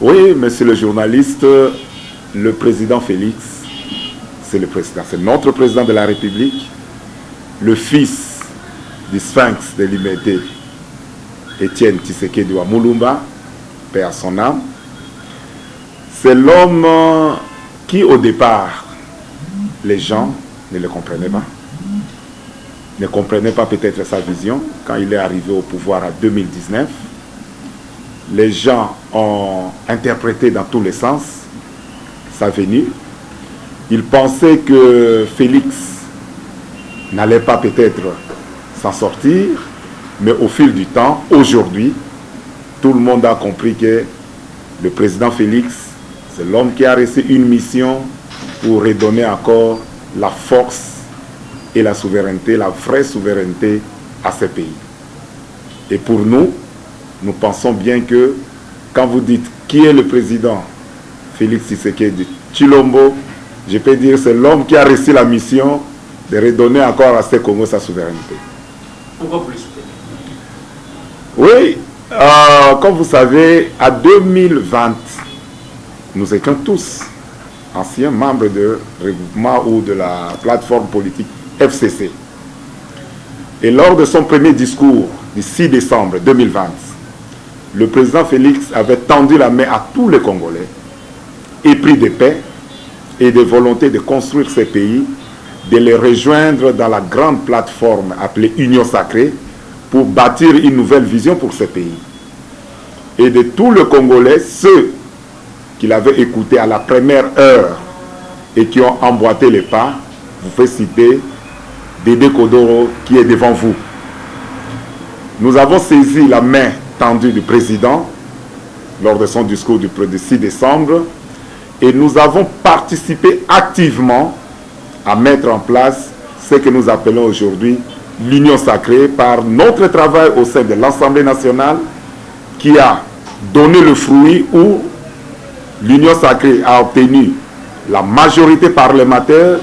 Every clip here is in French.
Oui, monsieur le journaliste, le président Félix, c'est le président, c'est notre président de la République, le fils du sphinx de liberté, Étienne Tshisekedi wa Mulumba, paix à son âme. C'est l'homme qui, au départ, les gens ne le comprenaient pas. Ne comprenaient pas peut-être sa vision. Quand il est arrivé au pouvoir en 2019, les gens ont interprété dans tous les sens sa venue. Ils pensaient que Félix n'allait pas peut-être s'en sortir, mais au fil du temps, aujourd'hui, tout le monde a compris que le président Félix, c'est l'homme qui a reçu une mission pour redonner encore la force et la souveraineté, la vraie souveraineté à ce pays. Et pour nous, nous pensons bien que quand vous dites qui est le président Félix Tshisekedi Tshilombo, je peux dire c'est l'homme qui a reçu la mission de redonner encore à ce Congo sa souveraineté. Pourquoi vous le soutenez? Oui, comme vous savez, à 2020, nous étions tous anciens membres de regroupement ou de la plateforme politique FCC. Et lors de son premier discours du 6 décembre 2020, le président Félix avait tendu la main à tous les Congolais, épris de paix et de volonté de construire ces pays, de les rejoindre dans la grande plateforme appelée Union Sacrée pour bâtir une nouvelle vision pour ces pays. Et de tous les Congolais, ceux qui l'avaient écouté à la première heure et qui ont emboîté les pas, vous faites citer Dédé Kodoro qui est devant vous. Nous avons saisi la main tendue du président lors de son discours du 6 décembre et nous avons participé activement à mettre en place ce que nous appelons aujourd'hui l'Union Sacrée par notre travail au sein de l'Assemblée nationale qui a donné le fruit où l'Union Sacrée a obtenu la majorité parlementaire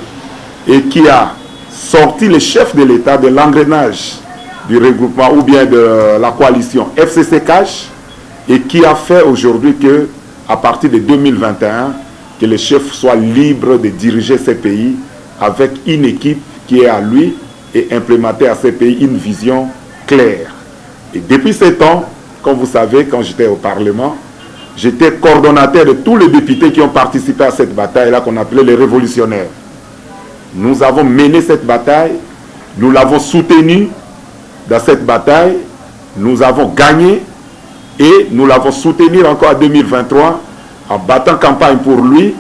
et qui a sorti les chefs de l'État de l'engrenage du regroupement ou bien de la coalition FCC-CACH et qui a fait aujourd'hui que, à partir de 2021, que les chefs soient libres de diriger ces pays avec une équipe qui est à lui et implémenter à ces pays une vision claire. Et depuis ce temps, comme vous savez, quand j'étais au Parlement, j'étais coordonnateur de tous les députés qui ont participé à cette bataille-là qu'on appelait les révolutionnaires. Nous avons mené cette bataille, nous l'avons soutenue dans cette bataille, nous avons gagné et nous l'avons soutenu encore en 2023 en battant campagne pour lui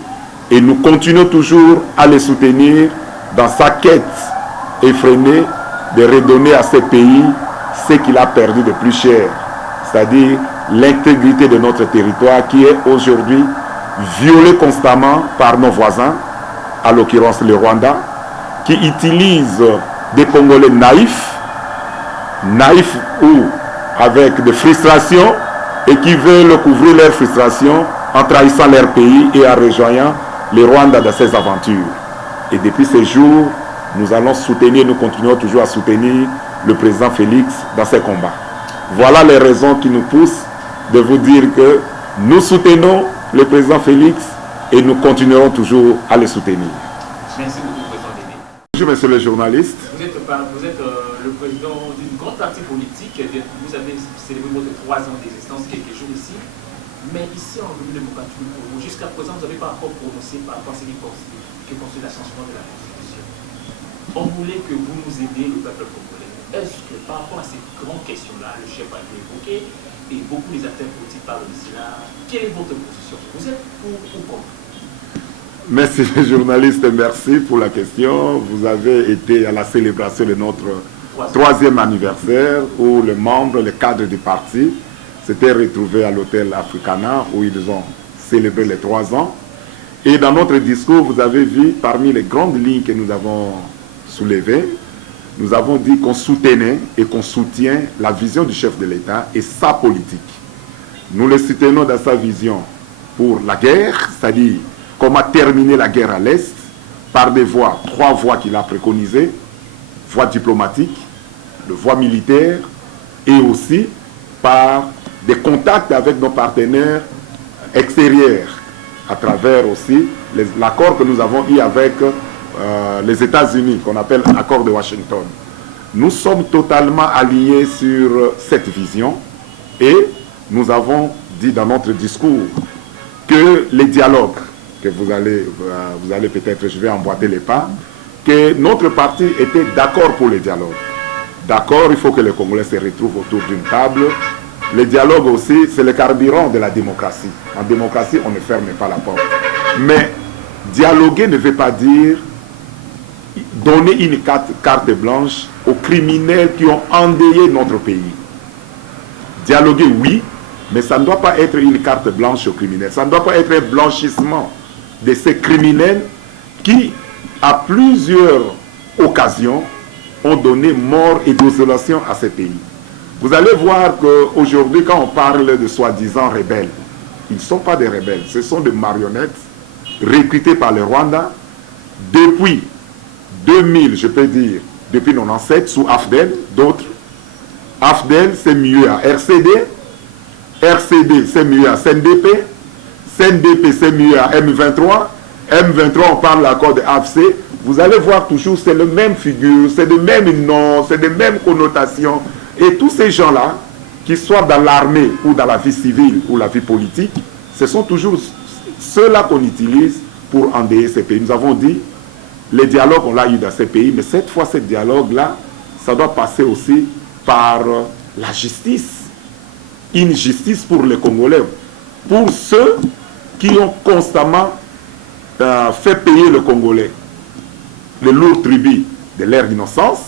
et nous continuons toujours à le soutenir dans sa quête effrénée de redonner à ce pays ce qu'il a perdu de plus cher, c'est-à-dire l'intégrité de notre territoire qui est aujourd'hui violée constamment par nos voisins, à l'occurrence le Rwanda, qui utilise des Congolais naïfs ou avec des frustrations et qui veulent couvrir leurs frustrations en trahissant leur pays et en rejoignant le Rwanda dans ses aventures. Et depuis ces jours, nous allons soutenir, nous continuons toujours à soutenir le président Félix dans ses combats. Voilà les raisons qui nous poussent de vous dire que nous soutenons le président Félix et nous continuerons toujours à le soutenir. Merci beaucoup, président Dédé. Bonjour, monsieur le journaliste. Vous êtes le président d'une grande partie politique. Vous avez célébré votre 3 ans d'existence quelques jours ici. Mais ici, en République démocratique, jusqu'à présent, vous n'avez pas encore prononcé par rapport à ce qui concerne l'ascension de la Constitution. On voulait que vous nous aidiez, le peuple congolais. Est-ce que par rapport à ces grandes questions-là, le chef a été évoqué et beaucoup des acteurs politiques parlent de cela, quelle est votre position? Vous êtes pour ou contre? Merci, journaliste, merci pour la question. Vous avez été à la célébration de notre 3e anniversaire où les membres, les cadres du parti s'étaient retrouvés à l'hôtel Africana où ils ont célébré les 3 ans. Et dans notre discours, vous avez vu parmi les grandes lignes que nous avons soulevées, nous avons dit qu'on soutenait et qu'on soutient la vision du chef de l'État et sa politique. Nous le soutenons dans sa vision pour la guerre, c'est-à-dire comment terminer la guerre à l'Est par des voies, 3 voies qu'il a préconisées, voie diplomatique, le voie militaire et aussi par des contacts avec nos partenaires extérieure, à travers aussi l'accord que nous avons eu avec les États-Unis, qu'on appelle l'accord de Washington. Nous sommes totalement alignés sur cette vision et nous avons dit dans notre discours que les dialogues, que vous allez peut-être, je vais emboîter les pas, que notre parti était d'accord pour les dialogues. D'accord, il faut que les Congolais se retrouvent autour d'une table. Les dialogues aussi, c'est le carburant de la démocratie. En démocratie, on ne ferme pas la porte. Mais dialoguer ne veut pas dire donner une carte blanche aux criminels qui ont endeuillé notre pays. Dialoguer, oui, mais ça ne doit pas être une carte blanche aux criminels. Ça ne doit pas être un blanchissement de ces criminels qui, à plusieurs occasions, ont donné mort et désolation à ces pays. Vous allez voir qu'aujourd'hui, quand on parle de soi-disant rebelles, ils ne sont pas des rebelles, ce sont des marionnettes recrutées par le Rwanda depuis 2000, je peux dire, depuis 97, sous AFDEL, d'autres. AFDEL, c'est mieux à RCD, RCD, c'est mieux à CNDP, CNDP, c'est mieux à M23, M23, on parle de l'accord de AFC. Vous allez voir toujours, c'est le même figure, c'est le même nom, c'est les mêmes connotations. Et tous ces gens-là, qu'ils soient dans l'armée ou dans la vie civile ou la vie politique, ce sont toujours ceux-là qu'on utilise pour endeuiller ces pays. Nous avons dit, les dialogues, on l'a eu dans ces pays, mais cette fois, ce dialogue-là, ça doit passer aussi par la justice. Une justice pour les Congolais. Pour ceux qui ont constamment fait payer le Congolais le lourd tribut de leur innocence,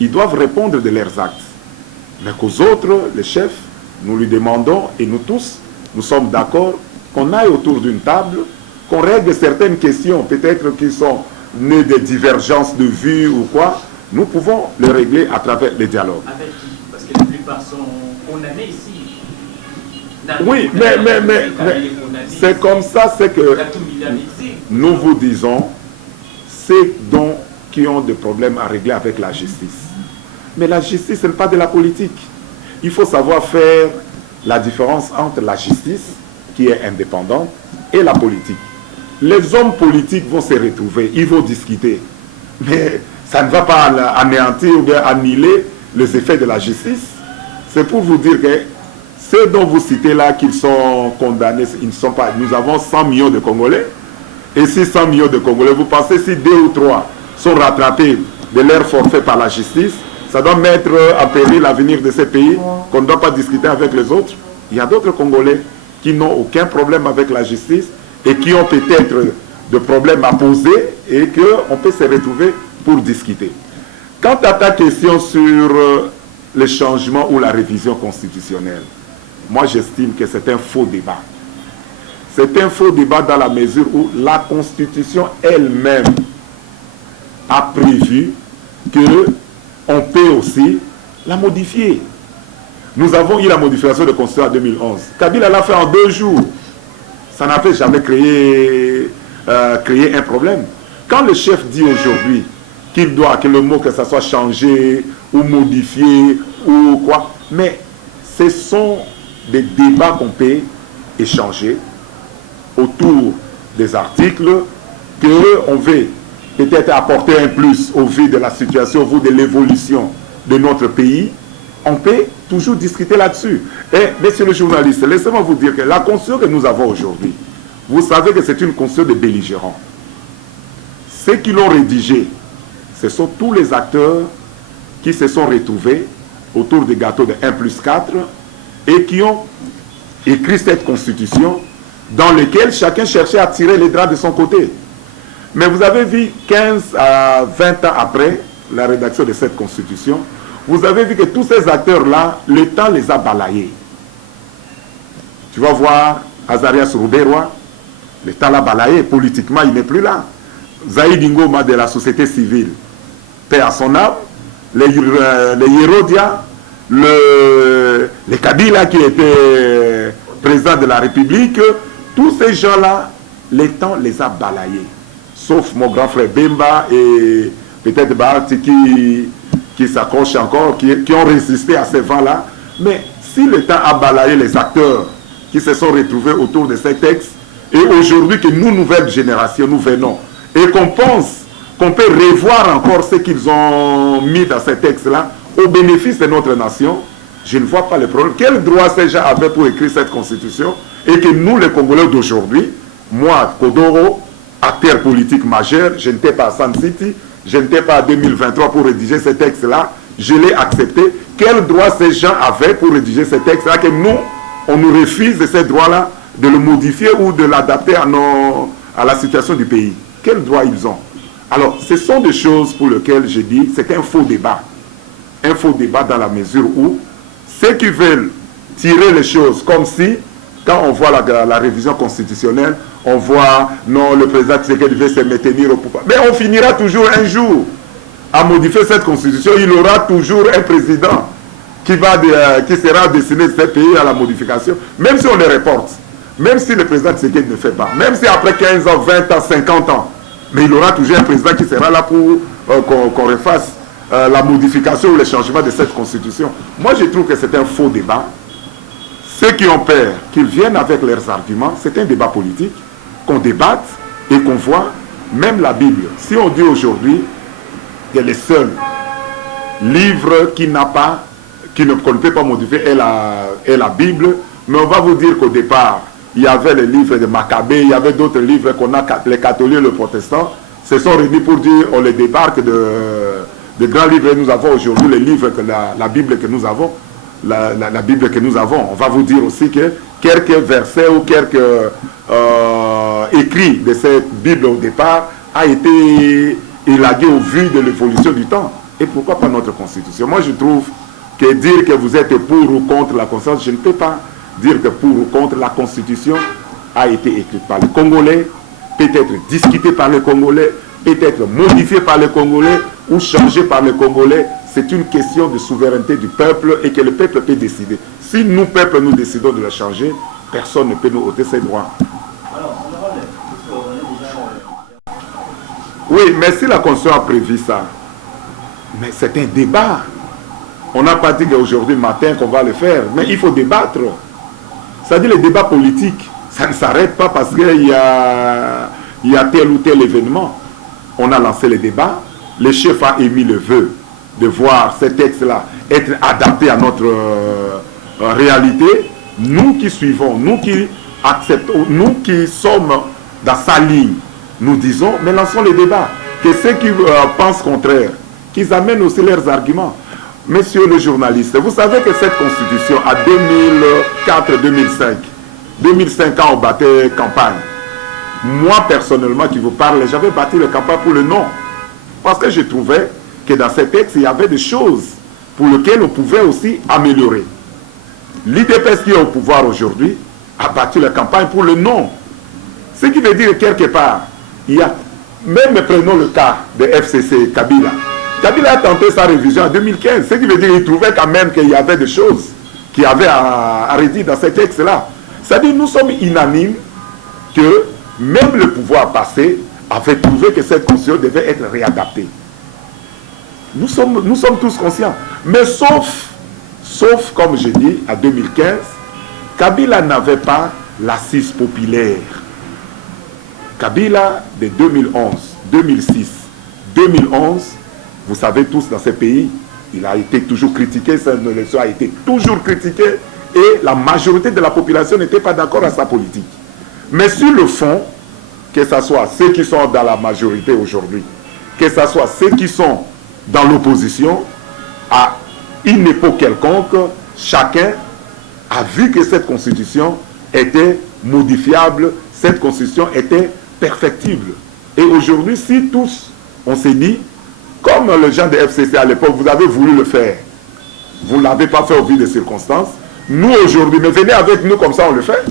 ils doivent répondre de leurs actes. Mais qu'aux autres, les chefs, nous lui demandons, et nous tous, nous sommes d'accord, qu'on aille autour d'une table, qu'on règle certaines questions, peut-être qui sont nées de divergences de vues ou quoi, nous pouvons les régler à travers les dialogues. Avec qui? Parce que la plupart sont condamnés ici. Oui, mais c'est comme ça, c'est que nous vous disons, c'est donc qui ont des problèmes à régler avec la justice. Mais la justice, ce n'est pas de la politique. Il faut savoir faire la différence entre la justice, qui est indépendante, et la politique. Les hommes politiques vont se retrouver, ils vont discuter. Mais ça ne va pas anéantir ou bien annihiler les effets de la justice. C'est pour vous dire que ceux dont vous citez là, qu'ils sont condamnés, ils ne sont pas. Nous avons 100 millions de Congolais. Et si 100 millions de Congolais, vous pensez si 2 ou 3 sont rattrapés de leur forfait par la justice, ça doit mettre en péril l'avenir de ces pays, qu'on ne doit pas discuter avec les autres. Il y a d'autres Congolais qui n'ont aucun problème avec la justice et qui ont peut-être des problèmes à poser et qu'on peut se retrouver pour discuter. Quant à ta question sur le changement ou la révision constitutionnelle, moi j'estime que c'est un faux débat. C'est un faux débat dans la mesure où la Constitution elle-même a prévu qu'on peut aussi la modifier. Nous avons eu la modification de la Constitution en 2011. Kabila l'a fait en 2 jours. Ça n'avait jamais créé un problème. Quand le chef dit aujourd'hui qu'il doit, que le mot que ça soit changé ou modifié ou quoi, mais ce sont des débats qu'on peut échanger autour des articles qu'on veut peut-être apporter un plus au vu de la situation, au vu de l'évolution de notre pays. On peut toujours discuter là-dessus. Et, monsieur le journaliste, laissez-moi vous dire que la Constitution que nous avons aujourd'hui, vous savez que c'est une Constitution de belligérants. Ceux qui l'ont rédigée, ce sont tous les acteurs qui se sont retrouvés autour des gâteaux de 1+4 et qui ont écrit cette Constitution dans laquelle chacun cherchait à tirer les draps de son côté. Mais vous avez vu 15 à 20 ans après la rédaction de cette Constitution, vous avez vu que tous ces acteurs-là, le temps les a balayés. Tu vas voir Azarias Rouberwa, le temps l'a balayé, politiquement il n'est plus là. Zaïd Ngoma de la société civile, paix à son âme, les Yerodia, les Kabila qui était président de la République, tous ces gens-là, le temps les a balayés. Sauf mon grand frère Bemba et peut-être Bahati qui s'accrochent encore, qui ont résisté à ces vents-là. Mais si le temps a balayé les acteurs qui se sont retrouvés autour de ces textes. Et aujourd'hui que nous, nouvelles générations, nous venons et qu'on pense qu'on peut revoir encore ce qu'ils ont mis dans ces textes-là au bénéfice de notre nation, je ne vois pas le problème. Quel droit ces gens avaient pour écrire cette constitution et que nous, les Congolais d'aujourd'hui, moi, Kodoro, acteur politique majeur, je n'étais pas à Sun City, je n'étais pas à 2023 pour rédiger ces textes-là, je l'ai accepté. Quel droit ces gens avaient pour rédiger ces textes-là que nous, on nous refuse de ces droits-là de le modifier ou de l'adapter à la situation du pays? Quels droits ils ont? Alors, ce sont des choses pour lesquelles je dis c'est un faux débat. Un faux débat dans la mesure où ceux qui veulent tirer les choses comme si, quand on voit la révision constitutionnelle, on voit, non, le président Tshisekedi devait se maintenir au pouvoir. Mais on finira toujours un jour à modifier cette constitution. Il aura toujours un président qui sera destiné de ce pays à la modification, même si on le reporte, même si le président Tshisekedi ne fait pas, même si après 15 ans, 20 ans, 50 ans, mais il aura toujours un président qui sera là pour qu'on refasse la modification ou le changement de cette constitution. Moi, je trouve que c'est un faux débat. Ceux qui ont peur qu'ils viennent avec leurs arguments, c'est un débat politique, qu'on débatte et qu'on voit, même la Bible. Si on dit aujourd'hui que le seul livre qu'on ne peut pas modifier est la Bible, mais on va vous dire qu'au départ, il y avait les livres de Maccabée, il y avait d'autres livres qu'on a, les catholiques et les protestants, se sont réunis pour dire on les débarque de grands livres que nous avons aujourd'hui, les livres que la Bible que nous avons, la Bible que nous avons. On va vous dire aussi que quelques versets ou quelques écrits de cette Bible au départ a été élagué au vu de l'évolution du temps. Et pourquoi pas notre constitution? Moi je trouve que dire que vous êtes pour ou contre la constitution, je ne peux pas dire que pour ou contre la constitution a été écrite par les Congolais, peut-être discutée par les Congolais, peut-être modifiée par les Congolais ou changée par les Congolais. C'est une question de souveraineté du peuple et que le peuple peut décider. Si nous, peuple, nous décidons de la changer, personne ne peut nous ôter ses droits. Alors, oui, mais si la Constitution a prévu ça, mais c'est un débat. On n'a pas dit qu'aujourd'hui matin qu'on va le faire, mais il faut débattre. C'est-à-dire le débat politique, ça ne s'arrête pas parce qu'il y a tel ou tel événement. On a lancé le débat, le chef a émis le vœu de voir ces textes-là être adaptés à notre réalité. Nous qui suivons, nous qui acceptons, nous qui sommes dans sa ligne, nous disons, mais lançons le débat. Que ceux qui pensent contraire, qu'ils amènent aussi leurs arguments. Messieurs les journalistes, vous savez que cette constitution, à 2004-2005, 2005 quand on battait campagne, moi personnellement qui vous parle, j'avais battu la campagne pour le non. Parce que je trouvais que dans ces textes, il y avait des choses pour lesquelles on pouvait aussi améliorer. L'IDPS qui est au pouvoir aujourd'hui a battu la campagne pour le non. Ce qui veut dire quelque part, il y a, même prenons le cas de FCC Kabila. Kabila a tenté sa révision en 2015. Ce qui veut dire qu'il trouvait quand même qu'il y avait des choses qui avaient à redire dans ces textes-là. C'est-à-dire nous sommes unanimes que même le pouvoir passé avait trouvé que cette constitution devait être réadaptée. Nous sommes tous conscients. Mais sauf comme je dis, en 2015, Kabila n'avait pas l'assise populaire. Kabila, de 2011, 2006, 2011, vous savez tous dans ces pays, il a été toujours critiqué, sa élection a été toujours critiquée, et la majorité de la population n'était pas d'accord à sa politique. Mais sur le fond, que ce soit ceux qui sont dans la majorité aujourd'hui, que ce soit ceux qui sont dans l'opposition, à une époque quelconque, chacun a vu que cette constitution était modifiable, cette constitution était perfectible. Et aujourd'hui, si tous, on s'est dit, comme les gens de FCC à l'époque, vous avez voulu le faire, vous ne l'avez pas fait au vu des circonstances, nous aujourd'hui, mais venez avec nous comme ça on le fait,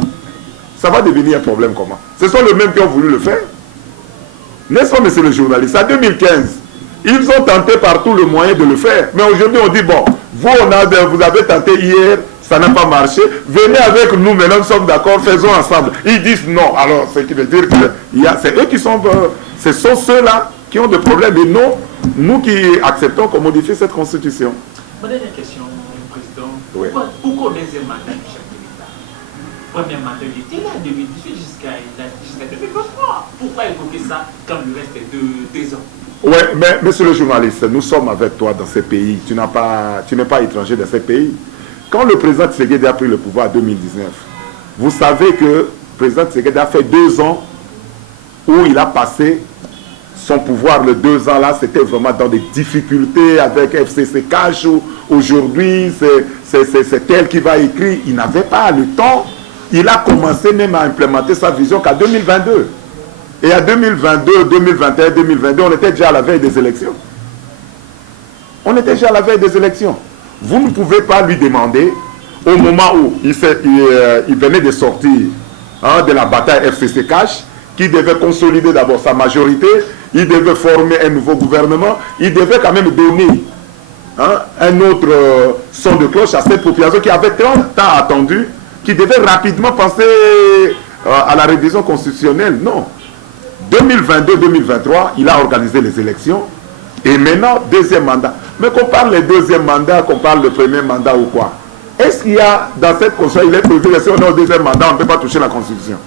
ça va devenir un problème comment? Ce sont les mêmes qui ont voulu le faire. N'est-ce pas, monsieur le journaliste? En 2015, ils ont tenté par tous les moyens de le faire. Mais aujourd'hui, on dit, bon, vous avez tenté hier, ça n'a pas marché, venez avec nous, maintenant nous sommes d'accord, faisons ensemble. Ils disent non. Alors, ce qui veut dire que c'est eux qui sont, ce sont ceux-là qui ont des problèmes et non nous qui acceptons qu'on modifie cette constitution. Ma dernière question, Président. Oui. Pourquoi au deuxième mandat du chef de l'État? premier mandat, il était là, 2018 jusqu'à 2023. Pourquoi évoquer ça quand il reste 2 ans? Oui, mais monsieur le journaliste, nous sommes avec toi dans ces pays. Tu n'es pas étranger dans ces pays. Quand le président Tshisekedi a pris le pouvoir en 2019, vous savez que le président Tshisekedi a fait 2 ans où il a passé son pouvoir. Les 2 ans là, c'était vraiment dans des difficultés avec FCC Cash. Aujourd'hui, c'est elle qui va écrire. Il n'avait pas le temps. Il a commencé même à implémenter sa vision qu'en 2022. Et en 2022, 2021, 2022, on était déjà à la veille des élections. On était déjà à la veille des élections. Vous ne pouvez pas lui demander, au moment où il venait de sortir de la bataille FCC Cash, qui devait consolider d'abord sa majorité, il devait former un nouveau gouvernement, il devait quand même donner un autre son de cloche à cette population qui avait tant attendu, qui devait rapidement penser à la révision constitutionnelle. Non. 2022-2023, il a organisé les élections. Et maintenant, deuxième mandat. Mais qu'on parle de deuxième mandat, qu'on parle de premier mandat ou quoi? Est-ce qu'il y a, dans cette constitution, il est prévu que si on est au deuxième mandat, on ne peut pas toucher la constitution?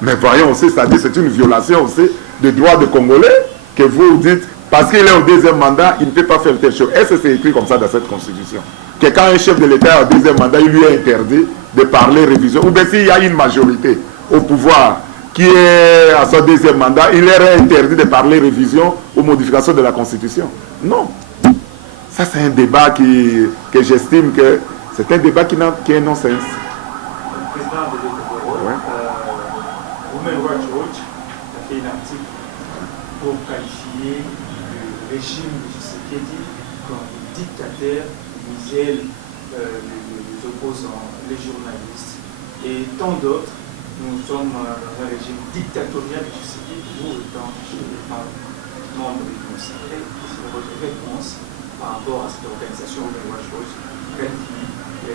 Mais voyons aussi, c'est-à-dire c'est une violation aussi des droits des Congolais que vous dites, parce qu'il est au deuxième mandat, il ne peut pas faire telle chose. Est-ce que c'est écrit comme ça dans cette constitution? Que quand un chef de l'État est au deuxième mandat, il lui est interdit de parler révision. Ou bien s'il y a une majorité au pouvoir qui est à son deuxième mandat, il est interdit de parler révision ou modification de la Constitution. Non. Ça, c'est un débat que j'estime que c'est un débat qui est non-sens. Le président de l'État, Women Rights Watch, a fait un article pour qualifier le régime de Tshisekedi comme dictateur, misère les opposants, les journalistes et tant d'autres. Nous sommes dans un régime dictatorial de Tshisekedi, vous étant membre du Conseil. C'est votre réponse par rapport à cette organisation de la chose qui qualifie le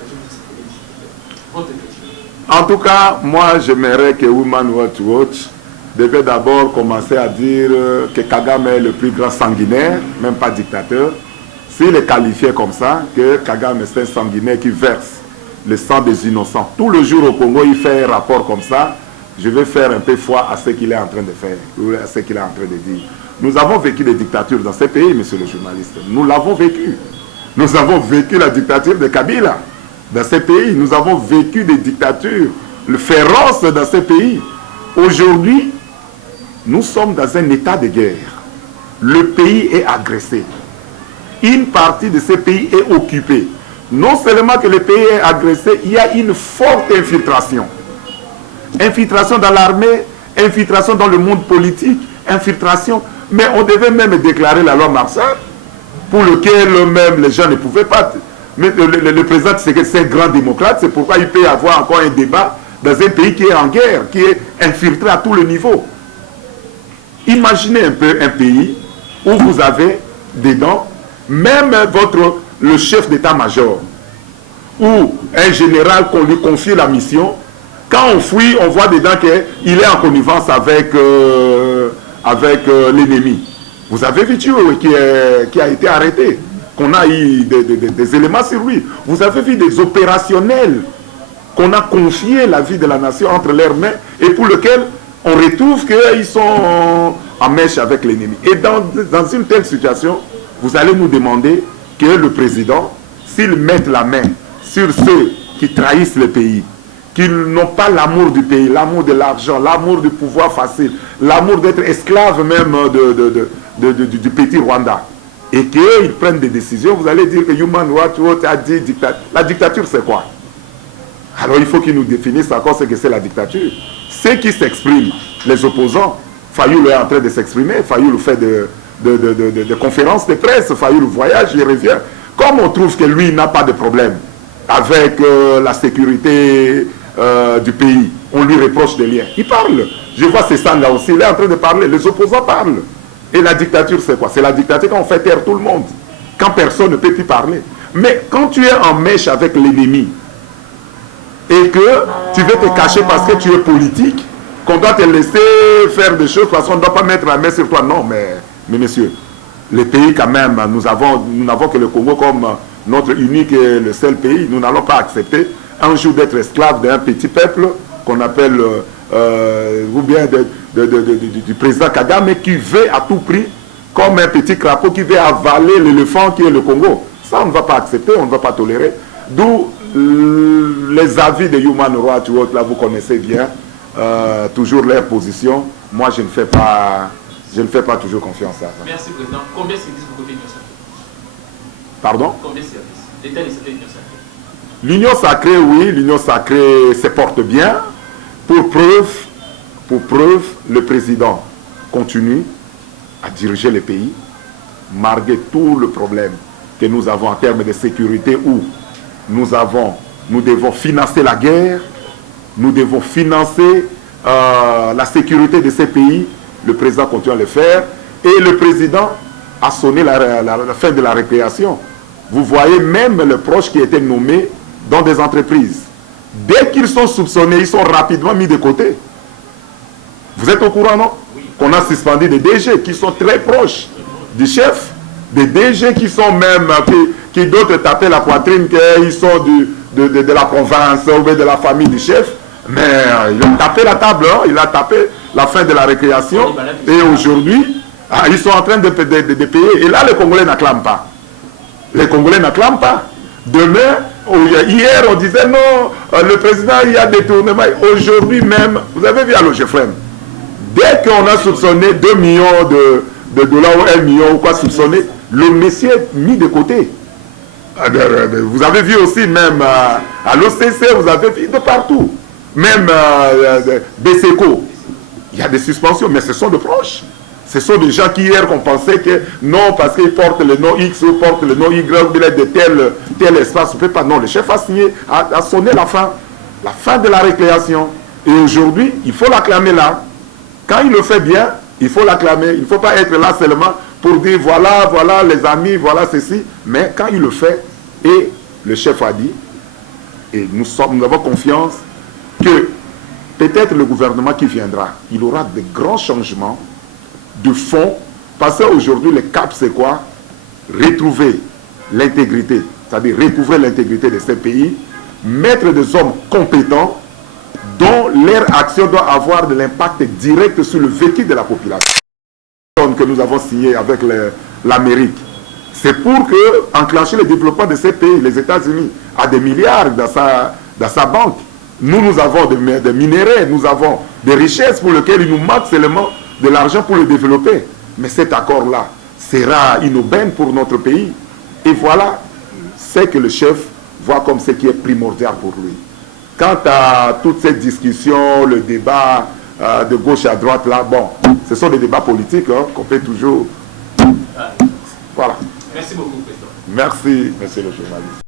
régime de Tshisekedi dictateur. Votre question. En tout cas, moi, j'aimerais que Women Rights Watch devait d'abord commencer à dire que Kagame est le plus grand sanguinaire, même pas dictateur. S'il est qualifié comme ça, que Kagame c'est un sanguinaire qui verse le sang des innocents. Tout le jour au Congo, il fait un rapport comme ça. Je vais faire un peu foi à ce qu'il est en train de faire, à ce qu'il est en train de dire. Nous avons vécu des dictatures dans ces pays, monsieur le journaliste. Nous l'avons vécu. Nous avons vécu la dictature de Kabila dans ces pays. Nous avons vécu des dictatures féroces dans ces pays. Aujourd'hui, nous sommes dans un état de guerre. Le pays est agressé. Une partie de ces pays est occupée. Non seulement que le pays est agressé, il y a une forte infiltration. Infiltration dans l'armée, infiltration dans le monde politique, infiltration. Mais on devait même déclarer la loi martiale, pour lequel même les gens ne pouvaient pas. Mais le président, c'est un grand démocrate, c'est pourquoi il peut y avoir encore un débat dans un pays qui est en guerre, qui est infiltré à tous les niveaux. Imaginez un peu un pays où vous avez dedans, même le chef d'état-major ou un général qu'on lui confie la mission, quand on fouille, on voit dedans qu'il est en connivence avec l'ennemi. Vous avez vu qui a été arrêté, qu'on a eu des éléments sur lui. Vous avez vu des opérationnels qu'on a confié la vie de la nation entre leurs mains et pour lequel on retrouve qu'ils sont en mèche avec l'ennemi. Et dans une telle situation, vous allez nous demander que le président, s'il met la main sur ceux qui trahissent le pays, qui n'ont pas l'amour du pays, l'amour de l'argent, l'amour du pouvoir facile, l'amour d'être esclave même du petit Rwanda, et qu'ils prennent des décisions, vous allez dire que Human Rights Watch a dit dictature. La dictature, c'est quoi? Alors il faut qu'ils nous définissent encore ce que c'est la dictature. Ceux qui s'expriment, les opposants, Fayoulou est en train de s'exprimer, Fayoulou fait de conférences de presse, Fayoulou voyage, il revient. Comme on trouve que lui n'a pas de problème avec la sécurité du pays, on lui reproche des liens. Il parle. Je vois Sessanga aussi, il est en train de parler, les opposants parlent. Et la dictature, c'est quoi? C'est la dictature quand on fait taire tout le monde, quand personne ne peut plus parler. Mais quand tu es en mèche avec l'ennemi, et que tu veux te cacher parce que tu es politique, qu'on doit te laisser faire des choses parce qu'on ne doit pas mettre la main sur toi. Non, mais messieurs, les pays quand même, nous n'avons que le Congo comme notre unique et le seul pays. Nous n'allons pas accepter un jour d'être esclave d'un petit peuple qu'on appelle, ou bien du président Kagame, qui veut à tout prix, comme un petit crapaud qui veut avaler l'éléphant qui est le Congo. Ça, on ne va pas accepter, on ne va pas tolérer. D'où les avis de Human Rights Watch, là, vous connaissez bien, toujours leur position. Moi, je ne fais pas toujours confiance à ça. Merci, Président. Combien de services vous côté Union Sacrée? Pardon? Combien de services? L'État de cette Union Sacrée? L'Union Sacrée, oui, l'Union Sacrée se porte bien. Pour preuve, le président continue à diriger le pays, malgré tout le problème que nous avons en termes de sécurité, où nous devons financer la guerre, nous devons financer la sécurité de ces pays. Le président continue à le faire. Et le président a sonné la fin de la récréation. Vous voyez même les proches qui étaient nommés dans des entreprises. Dès qu'ils sont soupçonnés, ils sont rapidement mis de côté. Vous êtes au courant, non? Oui. Qu'on a suspendu des DG qui sont très proches du chef, des DG qui sont même, qui d'autres taper la poitrine, qu'ils sont de la province ou de la famille du chef. Mais il a tapé la table, hein, il a tapé la fin de la récréation. Et aujourd'hui, ils sont en train de payer. Et là, les Congolais n'acclament pas. Les Congolais n'acclament pas. Demain, hier, on disait non, le président, il y a détournement. Aujourd'hui même, vous avez vu à l'OGFM, dès qu'on a soupçonné 2 millions de dollars ou 1 million ou quoi soupçonné, le monsieur est mis de côté. Vous avez vu aussi même à l'OCC, vous avez vu de partout. Même BCECO, il y a des suspensions, mais ce sont de proches. Ce sont des gens qui hier qu'on pensait que non, parce qu'ils portent le nom X ou portent le nom Y, il est de tel espace, on ne peut pas. Non, le chef a signé, a sonné la fin de la récréation. Et aujourd'hui, il faut l'acclamer là. Quand il le fait bien, il faut l'acclamer. Il ne faut pas être là seulement pour dire voilà les amis, voilà ceci. Mais quand il le fait, et le chef a dit, et nous avons confiance que peut-être le gouvernement qui viendra, il aura de grands changements de fond, parce qu'aujourd'hui le cap c'est quoi? Retrouver l'intégrité, c'est-à-dire recouvrer l'intégrité de ces pays, mettre des hommes compétents dont leur action doit avoir de l'impact direct sur le vécu de la population. Que nous avons signé avec l'Amérique, c'est pour enclencher le développement de ces pays. Les États-Unis a des milliards dans sa banque. Nous avons des minéraux, nous avons des richesses pour lesquelles il nous manque seulement de l'argent pour le développer. Mais cet accord-là sera une aubaine pour notre pays. Et voilà ce que le chef voit comme ce qui est primordial pour lui. Quant à toute cette discussion, le débat de gauche à droite, là, bon, ce sont des débats politiques hein, qu'on peut toujours... Voilà. Merci beaucoup, Président. Merci, monsieur le journaliste.